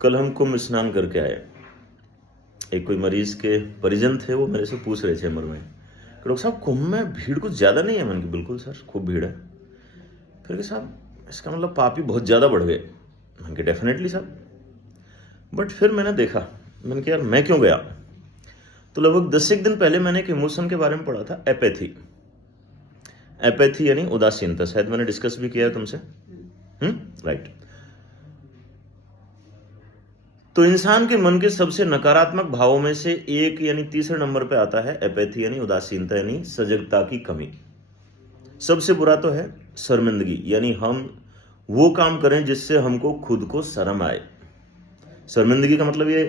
कल हम कुंभ स्नान करके आए। एक कोई मरीज के परिजन थे, वो मेरे से पूछ रहे थे अमर में कि डॉक्टर साहब कुंभ में भीड़ कुछ ज़्यादा नहीं है? मैंने कहा बिल्कुल सर, खूब भीड़ है। फिर कि साहब इसका मतलब पापी बहुत ज़्यादा बढ़ गए। मैंने कहा डेफिनेटली साहब। बट फिर मैंने देखा, मैंने कहा यार मैं क्यों गया। तो लगभग 10 एक दिन पहले मैंने एक इमोशन के बारे में पढ़ा था, एपैथी। एपैथी यानी उदासीनता, शायद मैंने डिस्कस भी किया है तुमसे। राइट। तो इंसान के मन के सबसे नकारात्मक भावों में से एक यानी तीसरे नंबर पे आता है एपैथी यानी उदासीनता यानी सजगता की कमी। सबसे बुरा तो है शर्मिंदगी, यानी हम वो काम करें जिससे हमको खुद को शर्म आए। शर्मिंदगी का मतलब ये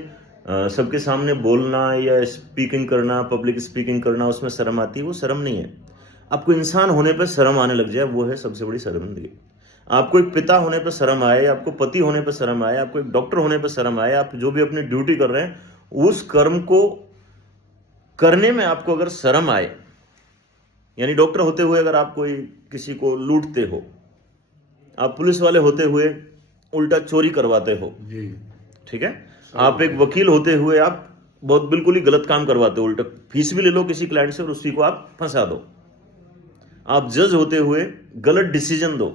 सबके सामने बोलना या स्पीकिंग करना, पब्लिक स्पीकिंग करना, उसमें शर्म आती है, वो शर्म नहीं है। आपको इंसान होने पर शर्म आने लग जाए, वो है सबसे बड़ी शर्मिंदगी। आपको एक पिता होने पर शर्म आए, आपको पति होने पर शर्म आए, आपको एक डॉक्टर होने पर शर्म आए, आप जो भी अपनी ड्यूटी कर रहे हैं उस कर्म को करने में आपको अगर शर्म आए, यानी डॉक्टर होते हुए अगर आप कोई किसी को लूटते हो, आप पुलिस वाले होते हुए उल्टा चोरी करवाते हो, ठीक है, आप एक वकील होते हुए आप बहुत बिल्कुल ही गलत काम करवाते हो, उल्टा फीस भी ले लो किसी क्लाइंट से और उसी को आप फंसा दो, आप जज होते हुए गलत डिसीजन दो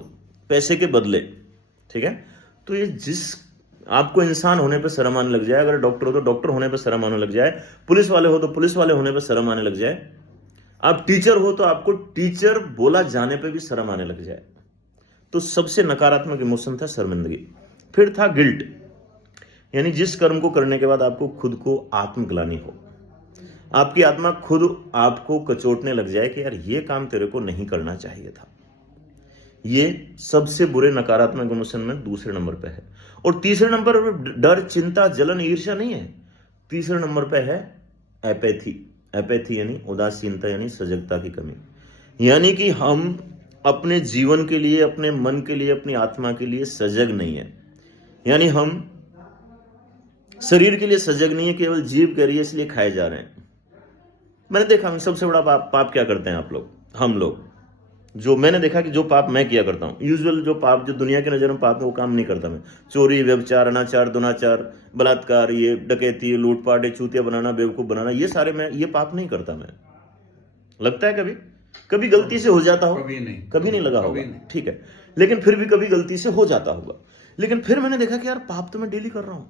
पैसे के बदले, ठीक है, तो ये जिस आपको इंसान होने पर शर्म आने लग जाए, अगर डॉक्टर हो तो डॉक्टर होने पर शर्म आने लग जाए, पुलिस वाले हो तो पुलिस वाले होने पर शर्म आने लग जाए, आप टीचर हो तो आपको टीचर बोला जाने पे भी शर्म आने लग जाए, तो सबसे नकारात्मक इमोशन था शर्मिंदगी। फिर था गिल्ट, यानी जिस कर्म को करने के बाद आपको खुद को आत्मग्लानि हो, आपकी आत्मा खुद आपको कचोटने लग जाए कि यार ये काम तेरे को नहीं करना चाहिए था। ये सबसे बुरे नकारात्मक इमोशन में दूसरे नंबर पे है। और तीसरे नंबर पर डर, चिंता, जलन, ईर्ष्या नहीं है, तीसरे नंबर पे है एपैथी। एपैथी यानी उदासीनता यानी सजगता की कमी, यानी कि हम अपने जीवन के लिए, अपने मन के लिए, अपनी आत्मा के लिए सजग नहीं है। यानी हम शरीर के लिए सजग नहीं है, केवल जीव कह रही है इसलिए खाए जा रहे हैं। मैंने देखा सबसे बड़ा पाप क्या करते हैं आप लोग, हम लोग, जो मैंने देखा कि जो पाप मैं किया करता हूं, यूजुअल जो पाप जो दुनिया की नजर में पाप है वो काम नहीं करता मैं। चोरी, व्यभिचार, अनाचार, दुनाचार, बलात्कार, ये डकैती, लूटपाट, चूतिया बनाना, बेवकूफ बनाना, ये सारे मैं ये पाप नहीं करता मैं। लगता है कभी कभी गलती से हो जाता हो, कभी नहीं लगा होगा, ठीक है, लेकिन फिर भी कभी गलती से हो जाता होगा। लेकिन फिर मैंने देखा कि यार पाप तो मैं डेली कर रहा हूं।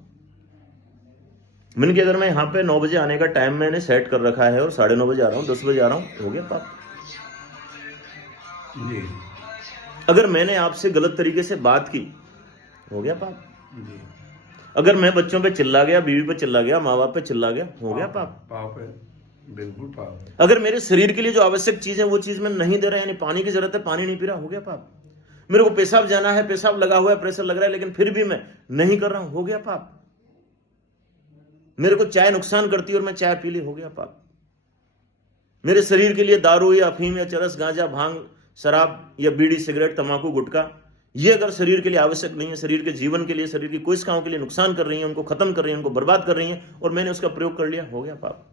मैंने कि अगर मैं यहाँ पे 9 बजे आने का टाइम मैंने सेट कर रखा है और 9:30 बजे आ रहा हूँ, 10 बजे आ रहा हूँ, हो गया पाप। जी। अगर मैंने आपसे गलत तरीके से बात की, हो गया पाप। जी। अगर मैं बच्चों पे चिल्ला गया, बीवी पे चिल्ला गया, माँ बाप पे चिल्ला गया, हो गया पाप। पाप है, बिल्कुल पाप है। अगर मेरे शरीर के लिए जो आवश्यक चीज है वो चीज मैं नहीं दे रहा, यानी पानी की जरूरत है, पानी नहीं पी रहा, हो गया पाप। मेरे को पेशाब जाना है, पेशाब लगा हुआ है, प्रेशर लग रहा है, लेकिन फिर भी मैं नहीं कर रहा हूं, हो गया पाप। मेरे को चाय नुकसान करती है और मैं चाय पी ली, हो गया पाप। मेरे शरीर के लिए दारू या अफीम या चरस, गांजा, भांग, शराब या बीड़ी, सिगरेट, तंबाकू, गुटखा, ये अगर शरीर के लिए आवश्यक नहीं है, शरीर के जीवन के लिए, शरीर की कोशिकाओं के लिए नुकसान कर रही है, उनको खत्म कर रही है, उनको बर्बाद कर रही है, और मैंने उसका प्रयोग कर लिया, हो गया पाप।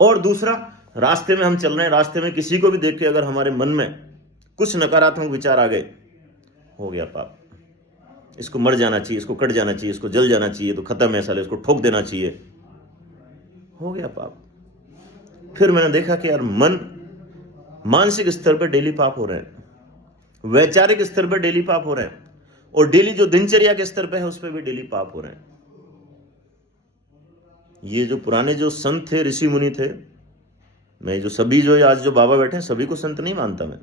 और दूसरा, रास्ते में हम चल रहे हैं, रास्ते में किसी को भी देख के अगर हमारे मन में कुछ नकारात्मक विचार आ गए, हो गया पाप। इसको मर जाना चाहिए, इसको कट जाना चाहिए, इसको जल जाना चाहिए, तो खत्म है साले, इसको ठोक देना चाहिए, हो गया पाप। फिर मैंने देखा कि यार मन मानसिक स्तर पर डेली पाप हो रहे हैं, वैचारिक स्तर पर डेली पाप हो रहे हैं, और डेली जो दिनचर्या के स्तर पर है उस पर भी डेली पाप हो रहे हैं। ये जो पुराने जो संत थे, ऋषि मुनि थे, मैं जो सभी जो आज जो बाबा बैठे हैं सभी को संत नहीं मानता मैं,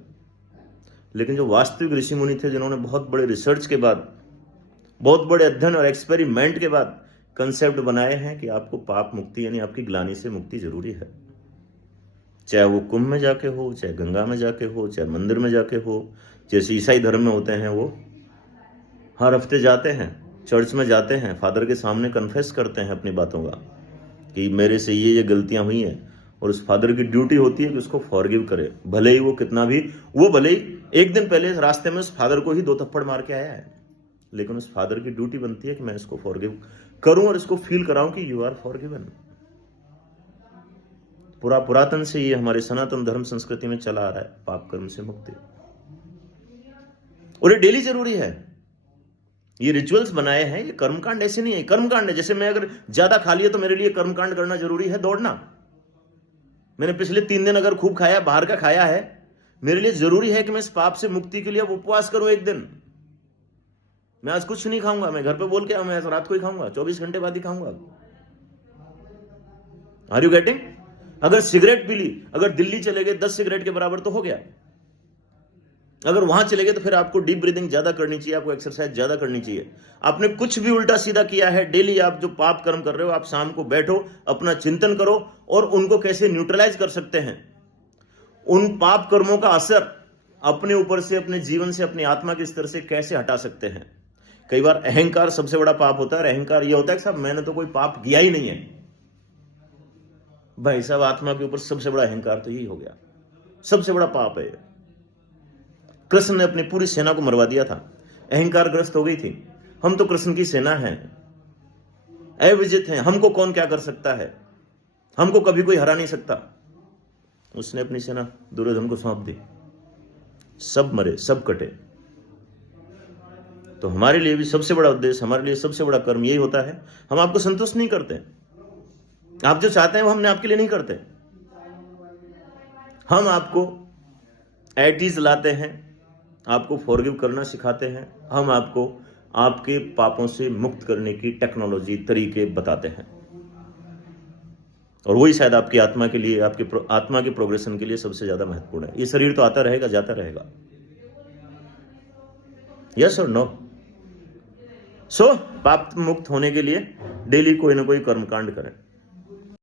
लेकिन जो वास्तविक ऋषि मुनि थे, जिन्होंने बहुत बड़े रिसर्च के बाद, बहुत बड़े अध्ययन और एक्सपेरिमेंट के बाद कंसेप्ट बनाए हैं कि आपको पाप मुक्ति यानी आपकी ग्लानि से मुक्ति जरूरी है। चाहे वो कुंभ में जाके हो, चाहे गंगा में जाके हो, चाहे मंदिर में जाके हो, जैसे ईसाई धर्म में होते हैं, वो हर हफ्ते जाते हैं, चर्च में जाते हैं, फादर के सामने कन्फेस करते हैं अपनी बातों का कि मेरे से ये गलतियां हुई हैं, और उस फादर की ड्यूटी होती है कि उसको फॉरगिव करे, भले ही वो कितना भी, वो भले ही एक दिन पहले रास्ते में उस फादर को ही 2 थप्पड़ मार के आया है, लेकिन उस फादर की ड्यूटी बनती है कि मैं इसको फॉरगिव करूं और इसको फील कराऊं कि यू आर फॉरगिवन। पुरातन से ये हमारे सनातन धर्म संस्कृति में चला आ रहा है, पाप कर्म से मुक्ति, और ये डेली जरूरी है। ये रिचुअल्स बनाए हैं, ये कर्मकांड ऐसे नहीं है, कर्मकांड है। जैसे मैं अगर ज्यादा खा लिया तो मेरे लिए कर्मकांड करना जरूरी है, दौड़ना। मैंने पिछले 3 दिन अगर खूब खाया, बाहर का खाया है, मेरे लिए जरूरी है कि मैं इस पाप से मुक्ति के लिए अब उपवास करूं एक दिन। मैं आज कुछ नहीं खाऊंगा, मैं घर पे बोल के मैं रात को ही खाऊंगा, 24 घंटे बाद ही खाऊंगा। Are you getting? अगर सिगरेट पी ली, अगर दिल्ली चले गए 10 सिगरेट के बराबर तो हो गया। अगर वहां चले गए तो फिर आपको डीप ब्रीदिंग ज्यादा करनी चाहिए, आपको एक्सरसाइज ज्यादा करनी चाहिए। आपने कुछ भी उल्टा सीधा किया है, डेली आप जो पाप कर्म कर रहे हो, आप शाम को बैठो, अपना चिंतन करो और उनको कैसे न्यूट्रलाइज कर सकते हैं, उन पाप कर्मों का असर अपने ऊपर से, अपने जीवन से, अपनी आत्मा के स्तर से कैसे हटा सकते हैं। कई बार अहंकार सबसे बड़ा पाप होता है। अहंकार यह होता है कि साहब मैंने तो कोई पाप किया ही नहीं है। भाई साहब, आत्मा के ऊपर सबसे बड़ा अहंकार तो यही हो गया, सबसे बड़ा पाप है। कृष्ण ने अपनी पूरी सेना को मरवा दिया था, अहंकार ग्रस्त हो गई थी। हम तो कृष्ण की सेना हैं, अविजित हैं, हमको कौन क्या कर सकता है, हमको कभी कोई हरा नहीं सकता। उसने अपनी सेना दुर्योधन को सौंप दी, सब मरे, सब कटे। तो हमारे लिए भी सबसे बड़ा उद्देश्य, हमारे लिए सबसे बड़ा कर्म यही होता है। हम आपको संतुष्ट नहीं करते, आप जो चाहते हैं वो हमने आपके लिए नहीं करते। हम आपको एटीज लाते हैं, आपको फॉरगिव करना सिखाते हैं, हम आपको आपके पापों से मुक्त करने की टेक्नोलॉजी, तरीके बताते हैं। और वही शायद आपकी आत्मा के लिए, आपकी आत्मा के प्रोग्रेशन के लिए सबसे ज्यादा महत्वपूर्ण है। ये शरीर तो आता रहेगा, जाता रहेगा। यस और नो? सो पाप मुक्त होने के लिए डेली कोई ना कोई कर्मकांड करें।